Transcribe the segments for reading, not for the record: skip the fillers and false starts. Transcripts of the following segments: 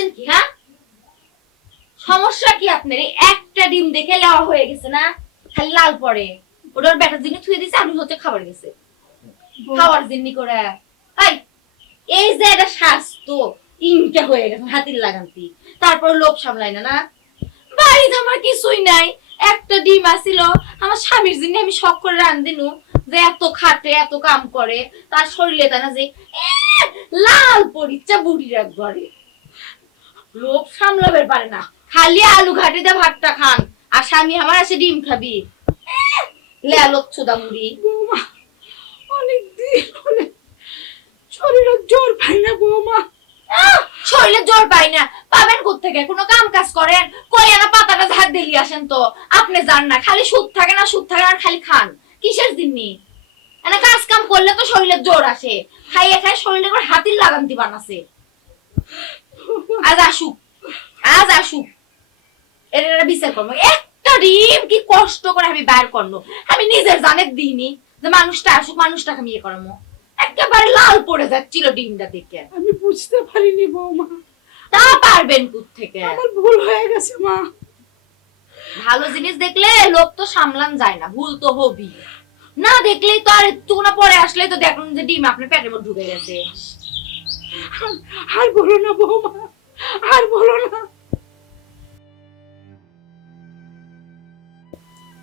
করছেন কি? হ্যাঁ, সমস্যা কি আপনার? এই একটা ডিম দেখে লাল হয়ে গেছে না, খালি লাল পড়ে। ওটার ব্যাটার জিনিস থুয়ে দিছে, আমি হচ্ছে খাবার গেছে খাওয়ার জিন্নি করে। এই যে এটা স্বাস্থ্য ইনকা হয়ে গেছে হাতির লাগান্তি, তারপর লোভ সামলাই না। না বাড়িতে আমার কিছুই নাই, একটা ডিম আসিল, আমার স্বামীর জন্য আমি শখ করে রান্ধিনু, যে এত খাটে এত কাম করে, তার শরীরে তা না যে লাল পরিচা বুড়ির ঘরে। লোভ সামলাবে পারে না, খালি আলু ঘাটি দিয়ে ভাতটা খান, আর স্বামী আমার আসে ডিম খাবি। লোক চোদা বুড়ি। অনেক দিন হলে শরীরে জোর পাই না বৌমা। শরীরে জোর পাই না, পাবেন কোত্থেকে? কোনো কাম কাজ করেন, কই না পাতাটা ঝাড় দিলি আসেন তো। আপনি জান না, খালি সুদ থাকে না সুদ থাকে আর খালি খান। কিসের দিননি না কাজ কাম করলে তো শরীরে জোর আসে, খাইয়ে খাই শরীরে করে হাতির লাগান্তি বানাছে। আজ আসুক, আজ আসুক, এটা বিচার করবো। একটা ডিম কি কষ্ট করে আমি বাইর করলো, আমি নিজের জানে দিইনি যে মানুষটা আসুক, মানুষটাকে বিয়ে করামো। একেবারে লাল পড়ে যাচ্ছিল ডিমটা দেখে। আমি বুঝতে পারিনি বৌমা। তা পারবেন কোত্থেকে? আমার ভুল হয়ে গেছে মা। ভালো জিনিস দেখলে লোক তো সামলান যায় না, ভুল তো হবি না। দেখলেই তো আর একটু না পরে আসলে তো দেখুন যে ডিম আপনার পেটের মধ্যে ঢুকে গেছে। আর বলো না বৌমা, আর বলো না।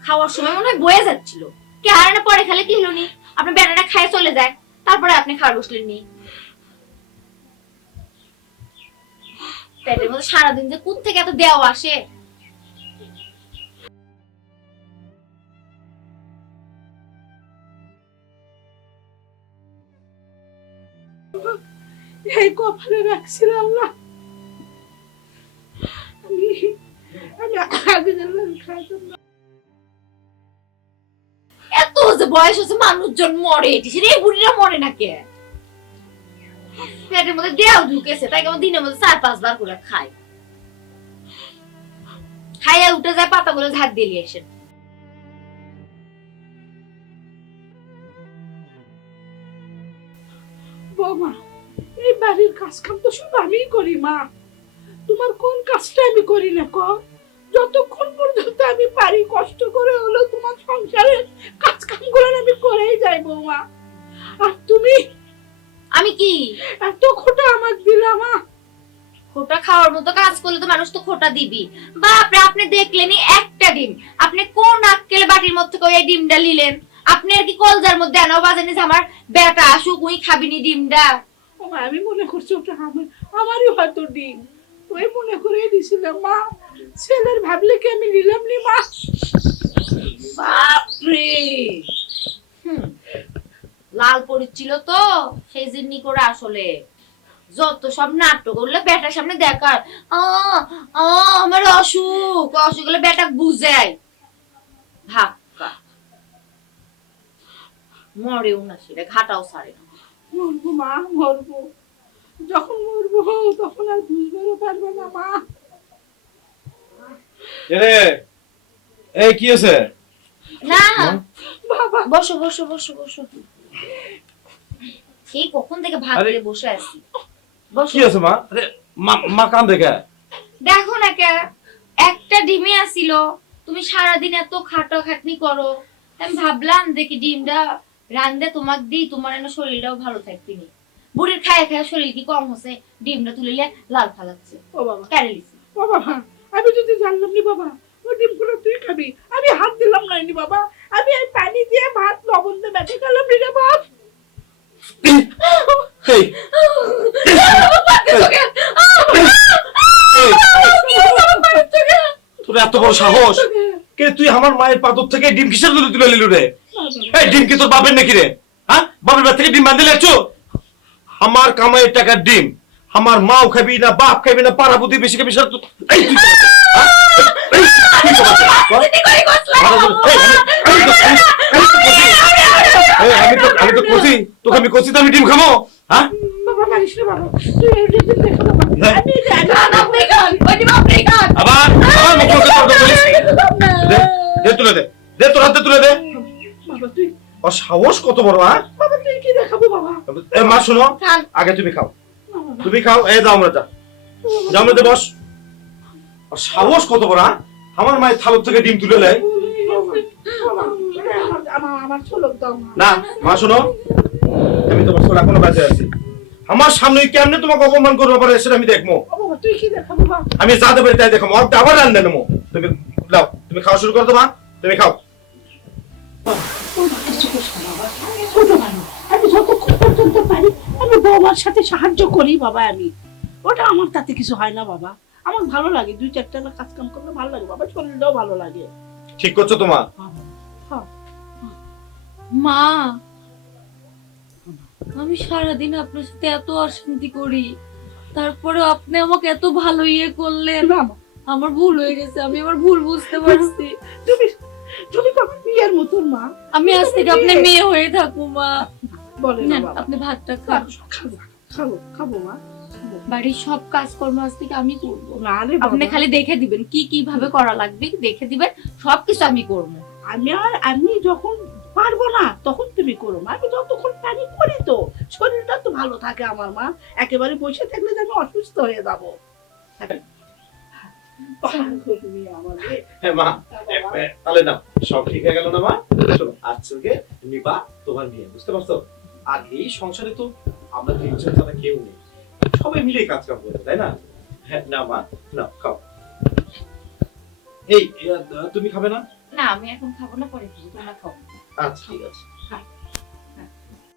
খাওয়ার সময় মনে হয় বয়ে যাচ্ছিল, কে আর না পরে খেলে কি হলো নি, আপনার বেটাটা খায় চলে যায়, তারপরে আপনি খাওয়ার বসলেন নি। পেটের মধ্যে সারাদিন যে কোথা থেকে এত দেওয়া আসে। এই কপালে রাখছিল আল্লাহ। আমি আগে জানলাম খাইতাম না। এত যে বয়স হচ্ছে মানুষজন মরে, এই বুড়িরা মরে না কে? পেটের মধ্যে দেও ঢুকেছে, তাই কেমন দিনের মধ্যে 4-5 বার করে খায়, খাইয়া উঠে যায় পাতাগুলো ঝাড় দিয়ে আসেন। বৌমা, এই বাড়ির কাজ কাম তো সব আমিই করি মা। তোমার কোন কাজটা আমি করি না কো? যতক্ষণ পর্যন্ত আমি পারি কষ্ট করে হলো তোমার সংসারের কাজ কাম করে আমি করেই যাই বৌমা। আর তুমি? আমি কি এত খোটা আমাকে দিলা মা? খোটা খাওয়ার মতো কাজ করলে তো মানুষ তো খোটা দিবি। বাপরে, আপনি দেখলেনি একটা ডিম, আপনি কোন আক্কেল বাটির মধ্যে করে এই ডিমটা নিলেন? আপনি আর কি কলজার মধ্যে আনাও বাজানি যে আমার বেটা আসুক উই খাবিনি ডিমটা? ও মা, আমি মনে করছি ওটা আমারই হয়তো ডিম, ওই মনে করে দিছিলাম মা। ছেলের ভাবলে কি আমি নিলাম নি মা? বাপরে, লাল পড়েছিল তো সেই জিন্নি করে। আসলে যত সব নাটক করলে বেটার সামনে দেখার আমার অসুখ অসুখ হলে বেটা বুঝায়, ভাক্কা মরেও না, সেটা ঘাটাও ছাড়ে না। মরবো মা, মরবো। যখন মরবো তখন আর বুঝতেও পারবো না মা। এই কি আছে? না বাবা, বসো বসো বসো বসো, সেই কখন থেকে ভাত দিয়ে বসে আছি। কি আছে মা? আরে মা কান দেখে দেখো না কে, একটা ডিমে আসিল, তুমি সারাদিন এত খাটাখাটনি করো, আমি ভাবলাম দেখি ডিমটা রান্দে তোমাক দিই, তোমার এনে শরীরটাও ভালো থাকবিনি। বুড়ির খায় খায় শরীর কি কম হচ্ছে, ডিমটা তুলিলে লাল ফালাচ্ছে। ও বাবা, ক্যারেলিস। ও বাবা, আমি যদি জানলাম নি বাবা ওই ডিমগুলো তুই খাবি, আমি হাত দিলাম না নি বাবা। আমি এই পানি দিয়ে ভাত লবণ দিয়ে মেখে গেলাম নি রে বাপ। তোর এত বড় সাহস কে? তুই আমার মায়ের পাথর থেকে ডিম কিসের জন্য তুলে নিলু রে? এই ডিম কি তোর বাপের নাকি রে? হ্যাঁ, বাপের বাড়ি থেকে ডিম বাঁধে লেছো? আমার কামাইয়ের টাকার ডিম আমার মাও খাবি না, বাপ খাবি না, পাড়া প্রতি বেশি খাবি। আমি তো কষি, তোকে আমি কষি তো আমি ডিম খাবো? হ্যাঁ বাবা, মারিস না বাবা, তুই এই ডিম দেখো বাবা। আমি জানি আপনি খান, ওই ডিম আপনি খান। আবার মুখে কথা বলিস? দে তুলে দে, দে তোর হাতে তুলে দে। বাবা তুই, ওর সাহস কত বড়! হ্যাঁ বাবা তুই কি দেখাবো বাবা? মা শোনো, আগে তুমি খাও, তুমি খাও। এই দাও আমরা যা জামাতে বস। আর সাহস কত বড়, হ্যাঁ? আমার মায়ের থালা থেকে ডিম তুলে নেয়। আমার ছোলক দাও না মা শোনো, আমি তোমার ছোলা এখনো বেঁচে আছি। আমার সামনে কেমনে তোমাকে অপমান করবো পারে সেটা আমি দেখবো। তুই কি দেখাবো? আমি যাতে পারি তাই দেখো, আবার রান্না নেবো। তুমি দাও, তুমি খাওয়া শুরু করো তো মা, তুমি খাও। আমি যতক্ষণ পর্যন্ত পারি আমি বৌমার সাথে সাহায্য করি বাবা। আমি ওটা আমার তাতে কিছু হয় না বাবা। আমার ভালো লাগে, 2-4টা কাজ কাম করলে ভালো লাগে বাবা, শরীরটাও ভালো লাগে। ঠিক করছো তো মা। মা, আমি সারাদিন আপনার সাথে এত অশান্তি করি, তারপরে আপনি আমাকে এত ভালো ইয়ে করলেন। আমার ভুল হয়ে গেছে, আমি আমার ভুল বুঝতে পারছি। তুমি তো আমার মেয়ের মতন মা। আমি আজ থেকে আপনার মেয়ে হয়ে থাকবো মা। বলেন নেন, আপনি ভাতটা খান। খাবো মা। বাড়ির সব কাজকর্ম আজ থেকে আমি করবো। আপনি আপনি খালি দেখে দিবেন কি কিভাবে করা লাগবে, দেখে দিবেন, সবকিছু আমি করবো। আমি যখন পারবো না তখন তুমি করো মা। আমি যতক্ষণ পারি করি, তো শরীরটা তো ভালো থাকে আমার মা। একেবারে বসে থাকলে যে আমি অসুস্থ হয়ে যাবো। হ্যাঁ মা, তাহলে না সব ঠিক হয়ে গেল না মা? শোনো, আজ থেকে নিপা তোমার মেয়ে, বুঝতে পারছো? আর এই সংসারে তো আমরা তিনজন ছাড়া কেউ নেই, সবাই মিলে কাজ কাম করবো, তাই না? হ্যাঁ না মা, না খাও। এই তুমি খাবে না? না, আমি এখন খাবো না, পরে খাবো, তোমরা খাও। আচ্ছা ঠিক আছে। হ্যাঁ।